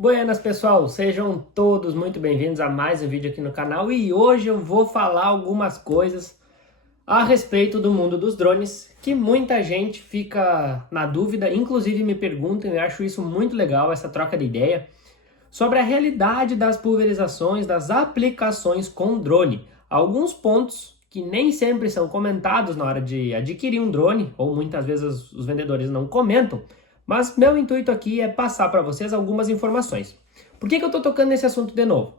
Buenas pessoal, sejam todos muito bem-vindos a mais um vídeo aqui no canal e hoje eu vou falar algumas coisas a respeito do mundo dos drones que muita gente fica na dúvida, inclusive me perguntam, eu acho isso muito legal, essa troca de ideia, sobre a realidade das pulverizações, das aplicações com drone. Alguns pontos que nem sempre são comentados na hora de adquirir um drone, ou muitas vezes os vendedores não comentam, mas meu intuito aqui é passar para vocês algumas informações. Por que eu estou tocando nesse assunto de novo?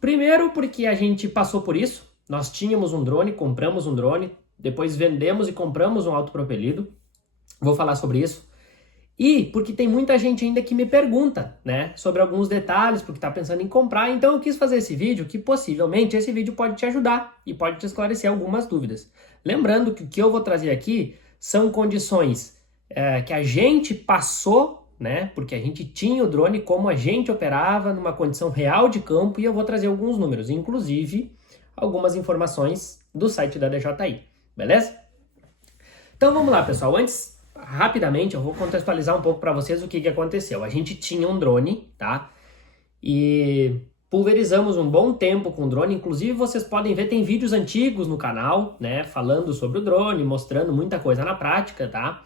Primeiro porque a gente passou por isso, nós tínhamos um drone, compramos um drone, depois vendemos e compramos um autopropelido, vou falar sobre isso. E porque tem muita gente ainda que me pergunta, né, sobre alguns detalhes, porque está pensando em comprar, então eu quis fazer esse vídeo, que possivelmente esse vídeo pode te ajudar e pode te esclarecer algumas dúvidas. Lembrando que o que eu vou trazer aqui são condições que a gente passou, né, porque a gente tinha o drone, como a gente operava numa condição real de campo, e eu vou trazer alguns números, inclusive algumas informações do site da DJI, beleza? Então vamos lá, pessoal, antes, rapidamente, eu vou contextualizar um pouco para vocês o que aconteceu. A gente tinha um drone, tá? E pulverizamos um bom tempo com o drone, inclusive vocês podem ver, tem vídeos antigos no canal, né, falando sobre o drone, mostrando muita coisa na prática, tá?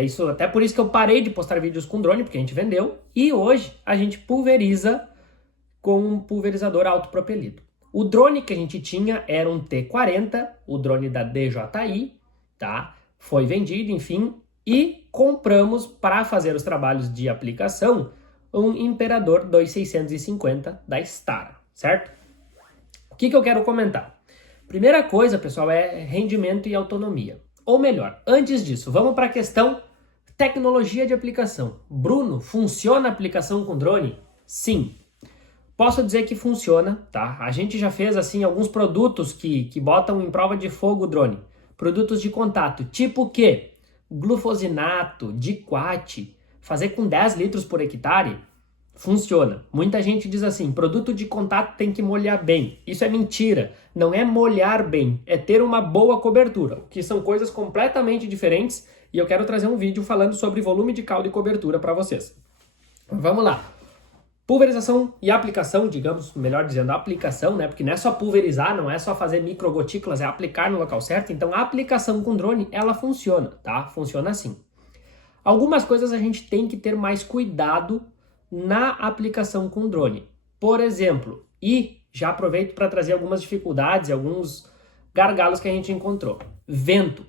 Isso, até por isso que eu parei de postar vídeos com drone, porque a gente vendeu, e hoje a gente pulveriza com um pulverizador autopropelido. O drone que a gente tinha era um T40, o drone da DJI, tá? Foi vendido, enfim, e compramos para fazer os trabalhos de aplicação um Imperador 2650 da Stara, certo? O que eu quero comentar? Primeira coisa, pessoal, é rendimento e autonomia. Ou melhor, antes disso, vamos para a questão tecnologia de aplicação. Bruno, funciona a aplicação com drone? Sim. Posso dizer que funciona, tá? A gente já fez, assim, alguns produtos que botam em prova de fogo o drone. Produtos de contato, tipo o quê? Glufosinato, diquat, fazer com 10 litros por hectare, funciona. Muita gente diz assim, produto de contato tem que molhar bem. Isso é mentira. Não é molhar bem, é ter uma boa cobertura, que são coisas completamente diferentes, e eu quero trazer um vídeo falando sobre volume de caldo e cobertura para vocês. Vamos lá. Pulverização e aplicação, digamos, melhor dizendo, aplicação, né? Porque não é só pulverizar, não é só fazer microgotículas, é aplicar no local certo. Então a aplicação com drone, ela funciona, tá? Funciona assim. Algumas coisas a gente tem que ter mais cuidado na aplicação com drone. Por exemplo, e já aproveito para trazer algumas dificuldades, alguns gargalos que a gente encontrou. Vento.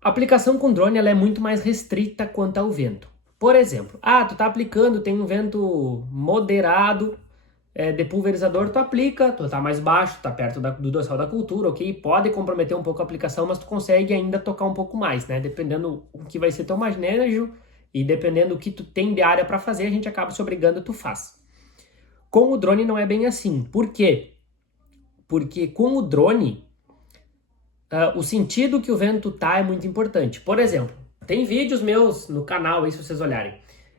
A aplicação com drone ela é muito mais restrita quanto ao vento. Por exemplo, tu tá aplicando, tem um vento moderado de pulverizador, tu aplica, tu tá mais baixo, tá perto do dorsal da cultura, ok? Pode comprometer um pouco a aplicação, mas tu consegue ainda tocar um pouco mais, né? Dependendo o que vai ser teu manejo e dependendo do que tu tem de área para fazer, a gente acaba se obrigando, tu faz. Com o drone não é bem assim. Por quê? Porque com o drone, o sentido que o vento tá é muito importante. Por exemplo, tem vídeos meus no canal aí, se vocês olharem.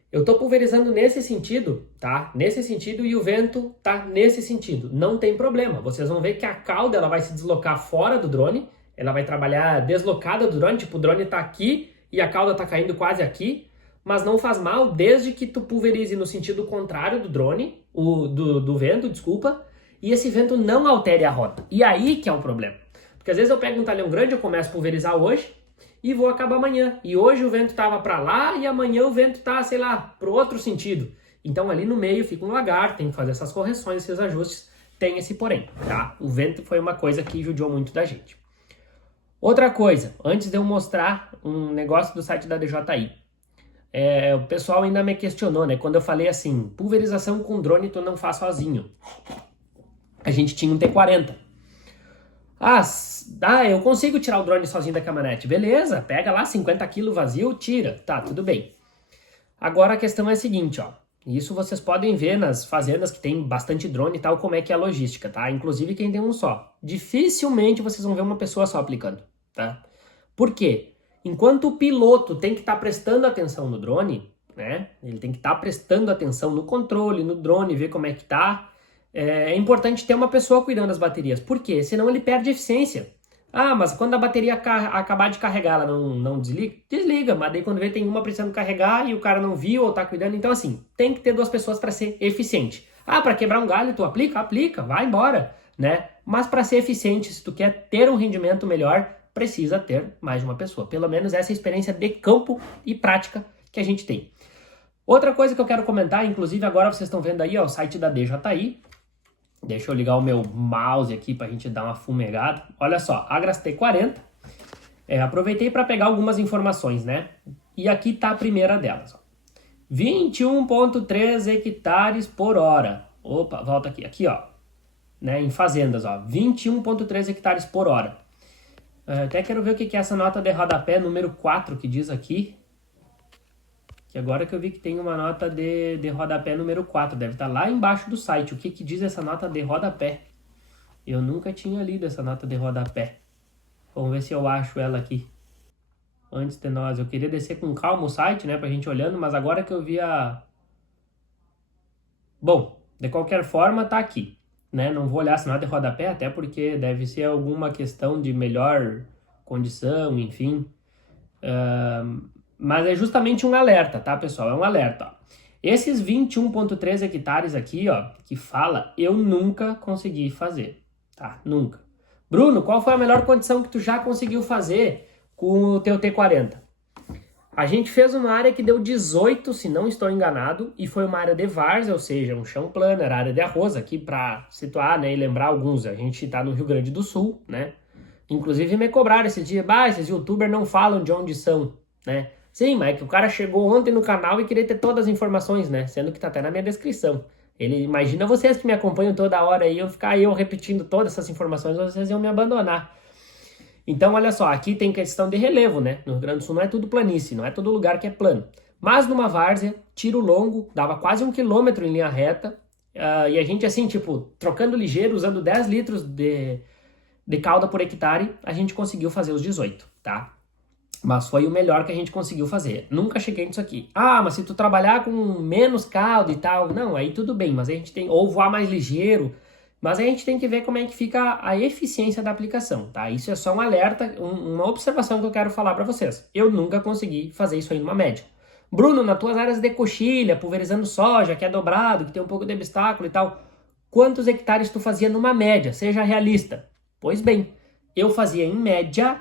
Eu tô pulverizando nesse sentido, tá? Nesse sentido, e o vento tá nesse sentido. Não tem problema. Vocês vão ver que a cauda ela vai se deslocar fora do drone. Ela vai trabalhar deslocada do drone. Tipo, o drone tá aqui e a cauda tá caindo quase aqui. Mas não faz mal desde que tu pulverize no sentido contrário do drone, do vento, desculpa. E esse vento não altere a rota. E aí que é o problema. Porque às vezes eu pego um talhão grande, eu começo a pulverizar hoje e vou acabar amanhã. E hoje o vento estava para lá e amanhã o vento está, sei lá, para o outro sentido. Então ali no meio fica um lagarto, tem que fazer essas correções, esses ajustes, tem esse porém, tá? O vento foi uma coisa que judiou muito da gente. Outra coisa, antes de eu mostrar um negócio do site da DJI, o pessoal ainda me questionou, né? Quando eu falei assim, pulverização com drone tu não faz sozinho. A gente tinha um T40. Eu consigo tirar o drone sozinho da caminhonete. Beleza, pega lá 50 kg vazio, tira. Tá, tudo bem. Agora a questão é a seguinte, ó. Isso vocês podem ver nas fazendas que tem bastante drone e tal, como é que é a logística, tá? Inclusive quem tem um só. Dificilmente vocês vão ver uma pessoa só aplicando, tá? Por quê? Enquanto o piloto tem que estar prestando atenção no drone, né? Ele tem que estar prestando atenção no controle, no drone, ver como é que tá. É importante ter uma pessoa cuidando das baterias. Por quê? Senão ele perde eficiência. Ah, mas quando a bateria acabar de carregar, ela não desliga? Desliga, mas daí quando vê tem uma precisando carregar e o cara não viu ou tá cuidando. Então assim, tem que ter duas pessoas para ser eficiente. Ah, para quebrar um galho tu aplica? Aplica, vai embora, né? Mas para ser eficiente, se tu quer ter um rendimento melhor, precisa ter mais de uma pessoa. Pelo menos essa é a experiência de campo e prática que a gente tem. Outra coisa que eu quero comentar, inclusive agora vocês estão vendo aí, ó, o site da DJI. Deixa eu ligar o meu mouse aqui para a gente dar uma fumegada. Olha só, Agras T40. Aproveitei para pegar algumas informações, né? E aqui tá a primeira delas. Ó. 21,3 hectares por hora. Opa, volta aqui. Aqui, ó. Né, em fazendas, ó. 21,3 hectares por hora. Até quero ver o que é essa nota de rodapé número 4 que diz aqui. Que agora que eu vi que tem uma nota de rodapé número 4, deve estar lá embaixo do site. O que diz essa nota de rodapé? Eu nunca tinha lido essa nota de rodapé. Vamos ver se eu acho ela aqui. Antes de nós, eu queria descer com calma o site, né, pra gente olhando, mas agora que eu vi a... Bom, de qualquer forma tá aqui, né? Não vou olhar essa nota de rodapé, até porque deve ser alguma questão de melhor condição, enfim... Mas é justamente um alerta, tá, pessoal? É um alerta. Ó. Esses 21,3 hectares aqui, ó, que fala, eu nunca consegui fazer, tá? Nunca. Bruno, qual foi a melhor condição que tu já conseguiu fazer com o teu T40? A gente fez uma área que deu 18, se não estou enganado, e foi uma área de várzea, ou seja, um chão plano, era área de arroz aqui para situar, né, e lembrar alguns. A gente tá no Rio Grande do Sul, né? Inclusive me cobraram esse dia, esses youtubers não falam de onde são, né? Sim, mas é que o cara chegou ontem no canal e queria ter todas as informações, né? Sendo que tá até na minha descrição. Ele imagina vocês que me acompanham toda hora aí, eu ficar eu repetindo todas essas informações, vocês iam me abandonar. Então, olha só, aqui tem questão de relevo, né? No Rio Grande do Sul não é tudo planície, não é todo lugar que é plano. Mas numa várzea, tiro longo, dava quase 1 quilômetro em linha reta, e a gente assim, tipo, trocando ligeiro, usando 10 litros de calda por hectare, a gente conseguiu fazer os 18, tá? Mas foi o melhor que a gente conseguiu fazer. Nunca cheguei nisso aqui. Ah, mas se tu trabalhar com menos caldo e tal, não, aí tudo bem, mas a gente tem, ou voar mais ligeiro, mas a gente tem que ver como é que fica a eficiência da aplicação, tá? Isso é só um alerta, uma observação que eu quero falar para vocês. Eu nunca consegui fazer isso aí numa média. Bruno, nas tuas áreas de coxilha, pulverizando soja, que é dobrado, que tem um pouco de obstáculo e tal, quantos hectares tu fazia numa média? Seja realista. Pois bem, eu fazia em média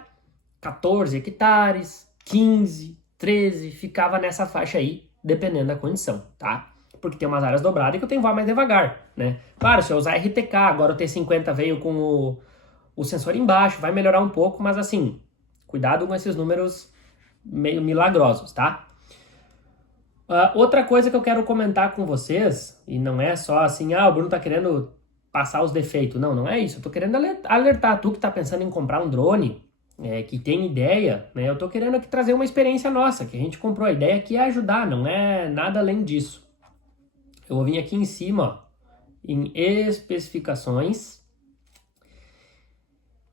14 hectares, 15, 13, ficava nessa faixa aí, dependendo da condição, tá? Porque tem umas áreas dobradas que eu tenho que voar mais devagar, né? Claro, se eu usar RTK, agora o T50 veio com o sensor embaixo, vai melhorar um pouco, mas assim, cuidado com esses números meio milagrosos, tá? Outra coisa que eu quero comentar com vocês, e não é só assim, o Bruno tá querendo passar os defeitos. Não, não é isso. Eu tô querendo alertar tu que tá pensando em comprar um drone, que tem ideia, né? Eu tô querendo aqui trazer uma experiência nossa, que a gente comprou. A ideia aqui é ajudar, não é nada além disso. Eu vou vir aqui em cima, ó, em especificações.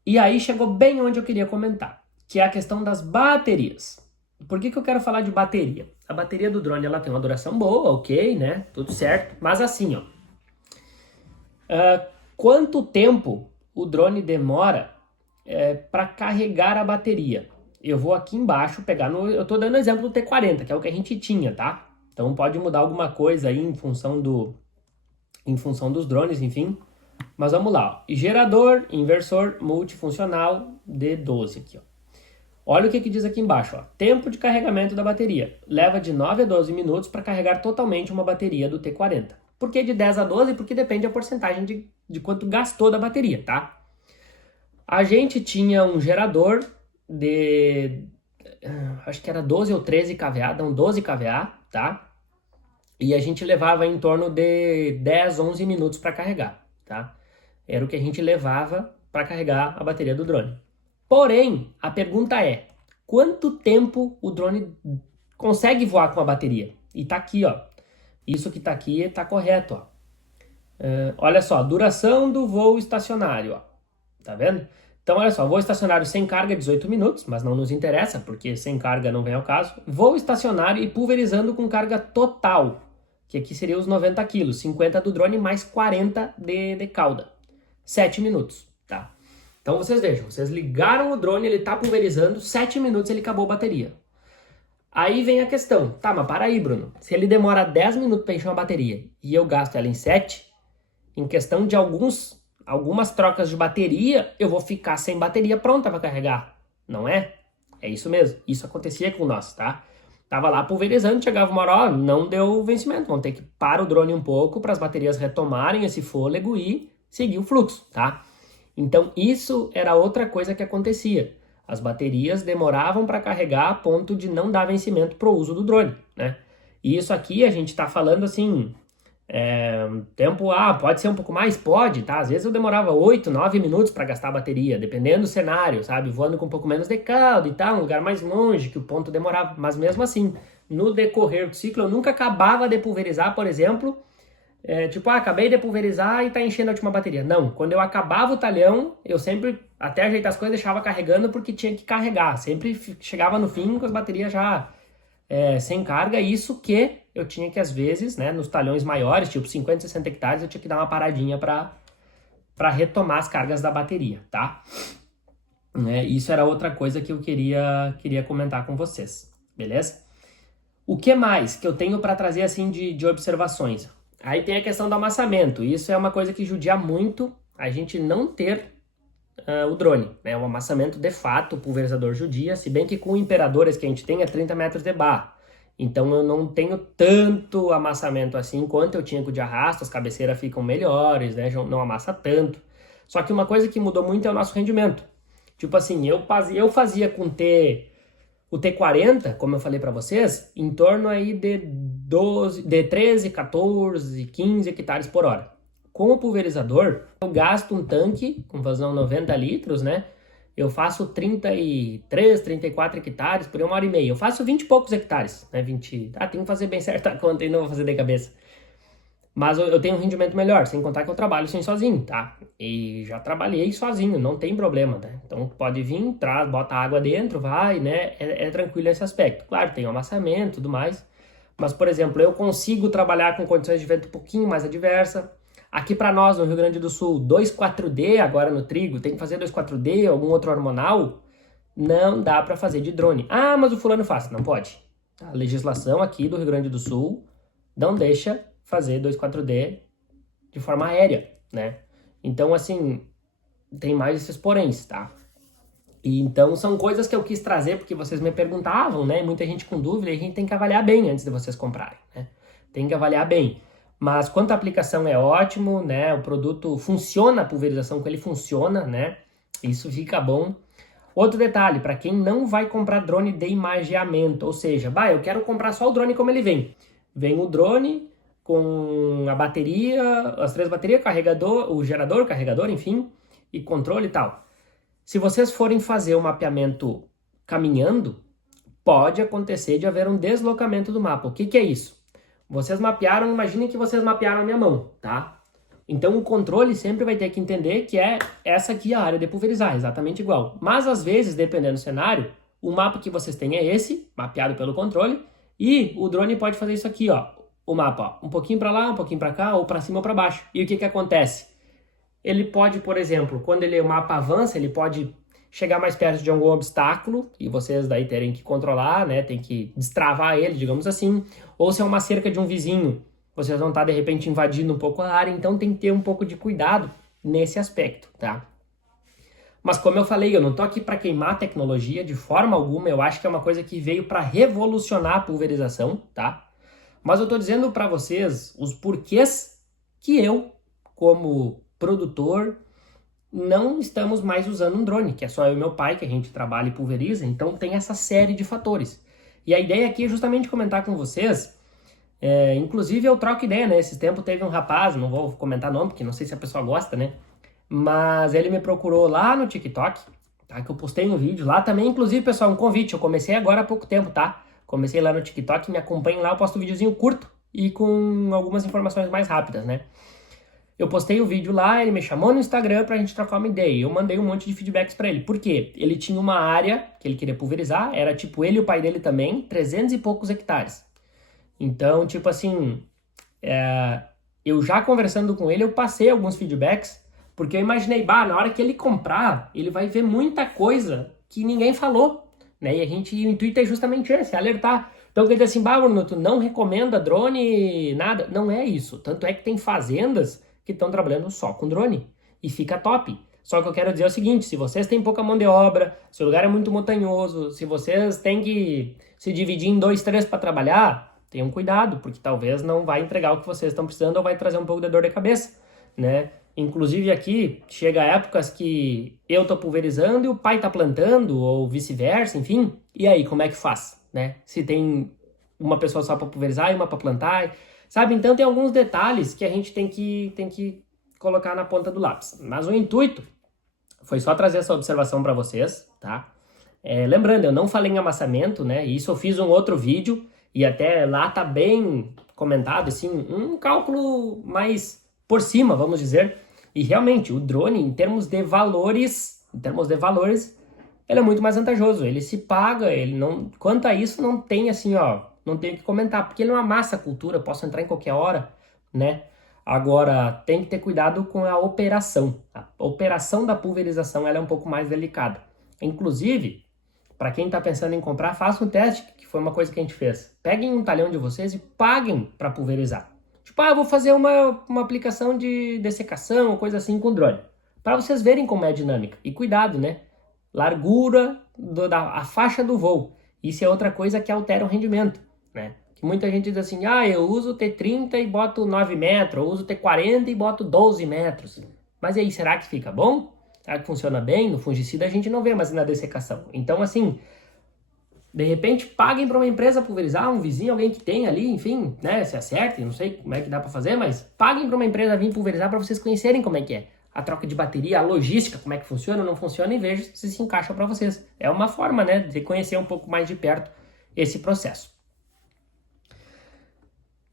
E aí chegou bem onde eu queria comentar, que é a questão das baterias. Por que eu quero falar de bateria? A bateria do drone, ela tem uma duração boa, ok, né? Tudo certo. Mas assim, ó, quanto tempo o drone demora para carregar a bateria? Eu vou aqui embaixo pegar, eu tô dando exemplo do T40, que é o que a gente tinha, tá? Então pode mudar alguma coisa aí em função dos drones, enfim. Mas vamos lá, ó. Gerador, inversor, multifuncional, D12 aqui, ó. Olha o que diz aqui embaixo, ó. Tempo de carregamento da bateria. Leva de 9 a 12 minutos para carregar totalmente uma bateria do T40. Por que de 10 a 12? Porque depende da porcentagem de quanto gastou da bateria, tá? A gente tinha um gerador de... acho que era 12 ou 13 kVA, não, 12 kVA, tá? E a gente levava em torno de 10, 11 minutos para carregar, tá? Era o que a gente levava para carregar a bateria do drone. Porém, a pergunta é, quanto tempo o drone consegue voar com a bateria? E tá aqui, ó. Isso que tá aqui tá correto, ó. Olha só, duração do voo estacionário, ó. Tá vendo? Então, olha só, voo estacionário sem carga 18 minutos, mas não nos interessa, porque sem carga não vem ao caso. Voo estacionário e pulverizando com carga total, que aqui seria os 90 quilos, 50 do drone mais 40 de cauda. 7 minutos, tá? Então vocês vejam, vocês ligaram o drone, ele tá pulverizando, 7 minutos ele acabou a bateria. Aí vem a questão, tá, mas para aí, Bruno, se ele demora 10 minutos para encher uma bateria e eu gasto ela em 7, em questão de algumas trocas de bateria, eu vou ficar sem bateria pronta para carregar, não é? É isso mesmo, isso acontecia com nós, tá? Tava lá pulverizando, chegava uma hora, ó, não deu vencimento, vamos ter que parar o drone um pouco para as baterias retomarem esse fôlego e seguir o fluxo, tá? Então isso era outra coisa que acontecia. As baterias demoravam para carregar a ponto de não dar vencimento para o uso do drone, né? E isso aqui a gente está falando assim, tempo, pode ser um pouco mais? Pode, tá? Às vezes eu demorava 8, 9 minutos para gastar a bateria, dependendo do cenário, sabe? Voando com um pouco menos de caldo e tal, um lugar mais longe que o ponto demorava. Mas mesmo assim, no decorrer do ciclo, eu nunca acabava de pulverizar, por exemplo, acabei de pulverizar e tá enchendo a última bateria. Não, quando eu acabava o talhão, eu sempre, até ajeitar as coisas, deixava carregando porque tinha que carregar. Sempre chegava no fim com as baterias já sem carga, isso que eu tinha que, às vezes, né, nos talhões maiores, tipo 50, 60 hectares, eu tinha que dar uma paradinha para retomar as cargas da bateria, tá? Isso era outra coisa que eu queria comentar com vocês, beleza? O que mais que eu tenho para trazer, assim, de observações? Aí tem a questão do amassamento. Isso é uma coisa que judia muito a gente não ter o drone, né? O amassamento, de fato, o pulverizador judia, se bem que com imperadores que a gente tem é 30 metros de barra. Então eu não tenho tanto amassamento assim quanto eu tinha com o de arrasto, as cabeceiras ficam melhores, né? Não amassa tanto. Só que uma coisa que mudou muito é o nosso rendimento. Tipo assim, eu fazia com o T40, como eu falei para vocês, em torno aí de 13, 14, 15 hectares por hora. Com o pulverizador, eu gasto um tanque com vazão 90 litros, né? Eu faço 33, 34 hectares por 1h30. Eu faço 20 e poucos hectares, né? 20. Tem que fazer bem certa a conta e não vou fazer de cabeça. Mas eu tenho um rendimento melhor, sem contar que eu trabalho sozinho, tá? E já trabalhei sozinho, não tem problema, tá? Então pode vir, bota água dentro, vai, né? É tranquilo esse aspecto. Claro, tem o amassamento e tudo mais. Mas, por exemplo, eu consigo trabalhar com condições de vento um pouquinho mais adversa. Aqui para nós, no Rio Grande do Sul, 2,4-D agora no trigo, tem que fazer 2,4-D, algum outro hormonal, não dá para fazer de drone. Mas o fulano faz. Não pode. A legislação aqui do Rio Grande do Sul não deixa fazer 2,4-D de forma aérea, né? Então, assim, tem mais esses poréns, tá? E então são coisas que eu quis trazer porque vocês me perguntavam, né? Muita gente com dúvida, e a gente tem que avaliar bem antes de vocês comprarem, né? Tem que avaliar bem. Mas quanto à aplicação é ótimo, né? O produto funciona, a pulverização com ele funciona, né? Isso fica bom. Outro detalhe, para quem não vai comprar drone de imageamento, ou seja, eu quero comprar só o drone como ele vem. Vem o drone com a bateria, as 3 baterias, carregador, o gerador, carregador, enfim, e controle e tal. Se vocês forem fazer o mapeamento caminhando, pode acontecer de haver um deslocamento do mapa. O que é isso? Vocês mapearam, imaginem que vocês mapearam a minha mão, tá? Então o controle sempre vai ter que entender que é essa aqui a área de pulverizar, exatamente igual. Mas às vezes, dependendo do cenário, o mapa que vocês têm é esse, mapeado pelo controle, e o drone pode fazer isso aqui, ó. O mapa, ó, um pouquinho para lá, um pouquinho para cá, ou para cima ou para baixo. E o que acontece? Ele pode, por exemplo, quando o mapa avança, ele pode chegar mais perto de algum obstáculo e vocês daí terem que controlar, né? Tem que destravar ele, digamos assim. Ou se é uma cerca de um vizinho, vocês vão estar de repente invadindo um pouco a área, então tem que ter um pouco de cuidado nesse aspecto, tá? Mas como eu falei, eu não tô aqui para queimar a tecnologia de forma alguma, eu acho que é uma coisa que veio para revolucionar a pulverização, tá? Mas eu tô dizendo para vocês os porquês que eu, como produtor, não estamos mais usando um drone, que é só eu e meu pai que a gente trabalha e pulveriza, então tem essa série de fatores. E a ideia aqui é justamente comentar com vocês, inclusive eu troco ideia, né? Esse tempo teve um rapaz, não vou comentar nome, porque não sei se a pessoa gosta, né? Mas ele me procurou lá no TikTok, tá? Que eu postei um vídeo lá também, inclusive, pessoal, um convite, eu comecei agora há pouco tempo, tá? Comecei lá no TikTok, me acompanhem lá, eu posto um videozinho curto e com algumas informações mais rápidas, né? Eu postei o vídeo lá, ele me chamou no Instagram pra gente trocar uma ideia. Eu mandei um monte de feedbacks pra ele. Por quê? Ele tinha uma área que ele queria pulverizar, era tipo ele e o pai dele também, 300 e poucos hectares. Então, tipo assim, eu já conversando com ele, eu passei alguns feedbacks Porque eu imaginei, na hora que ele comprar, ele vai ver muita coisa que ninguém falou, né? E o intuito é justamente esse, alertar. Então, quer dizer assim, Bruno, tu não recomenda drone, nada. Não é isso. Tanto é que tem fazendas que estão trabalhando só com drone. E fica top. Só que eu quero dizer o seguinte, se vocês têm pouca mão de obra, se o lugar é muito montanhoso, se vocês têm que se dividir em 2, 3 para trabalhar, tenham cuidado, porque talvez não vai entregar o que vocês estão precisando ou vai trazer um pouco de dor de cabeça, né? Inclusive aqui, chega épocas que eu tô pulverizando e o pai tá plantando, ou vice-versa, enfim. E aí, como é que faz, né? Se tem uma pessoa só para pulverizar e uma para plantar, sabe? Então tem alguns detalhes que a gente tem que colocar na ponta do lápis. Mas o intuito foi só trazer essa observação para vocês, tá? Lembrando, eu não falei em amassamento, né? Isso eu fiz um outro vídeo e até lá tá bem comentado, assim, um cálculo mais por cima, vamos dizer. E realmente, o drone, em termos de valores, ele é muito mais vantajoso. Ele se paga, ele não... Quanto a isso, não tem assim, ó, não tenho o que comentar, porque ele não amassa a cultura, posso entrar em qualquer hora, né? Agora, tem que ter cuidado com a operação. A operação da pulverização ela é um pouco mais delicada. Inclusive, para quem está pensando em comprar, faça um teste, que foi uma coisa que a gente fez. Peguem um talhão de vocês e paguem para pulverizar. Tipo, eu vou fazer uma aplicação de dessecação, ou coisa assim com drone. Para vocês verem como é a dinâmica. E cuidado, né? Largura a faixa do voo. Isso é outra coisa que altera o rendimento, né? Que muita gente diz assim, eu uso T30 e boto 9 metros, eu uso T40 e boto 12 metros. Mas e aí, será que fica bom? Será que funciona bem? No fungicida a gente não vê, mas na dessecação. Então, assim, de repente, paguem para uma empresa pulverizar, um vizinho, alguém que tem ali, enfim, né, se acerte, não sei como é que dá para fazer, mas paguem para uma empresa vir pulverizar para vocês conhecerem como é que é. A troca de bateria, a logística, como é que funciona, não funciona, e vejam se se encaixa para vocês. É uma forma, né, de conhecer um pouco mais de perto esse processo.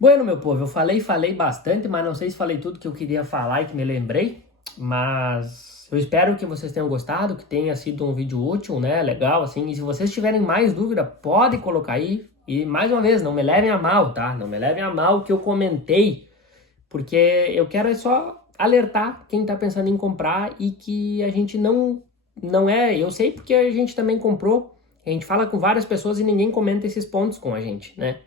Bueno, meu povo, eu falei bastante, mas não sei se falei tudo que eu queria falar e que me lembrei, mas eu espero que vocês tenham gostado, que tenha sido um vídeo útil, né, legal, assim, e se vocês tiverem mais dúvida, pode colocar aí, e mais uma vez, não me levem a mal, tá, não me levem a mal o que eu comentei, porque eu quero só alertar quem tá pensando em comprar e que a gente não é, eu sei porque a gente também comprou, a gente fala com várias pessoas e ninguém comenta esses pontos com a gente, né.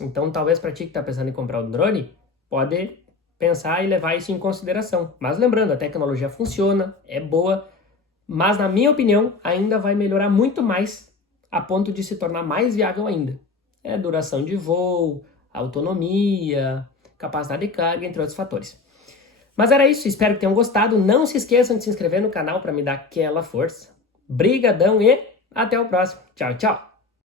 Então, talvez para ti que está pensando em comprar um drone, pode pensar e levar isso em consideração. Mas lembrando, a tecnologia funciona, é boa, mas na minha opinião, ainda vai melhorar muito mais a ponto de se tornar mais viável ainda. Duração de voo, autonomia, capacidade de carga, entre outros fatores. Mas era isso, espero que tenham gostado. Não se esqueçam de se inscrever no canal para me dar aquela força. Brigadão e até o próximo. Tchau, tchau!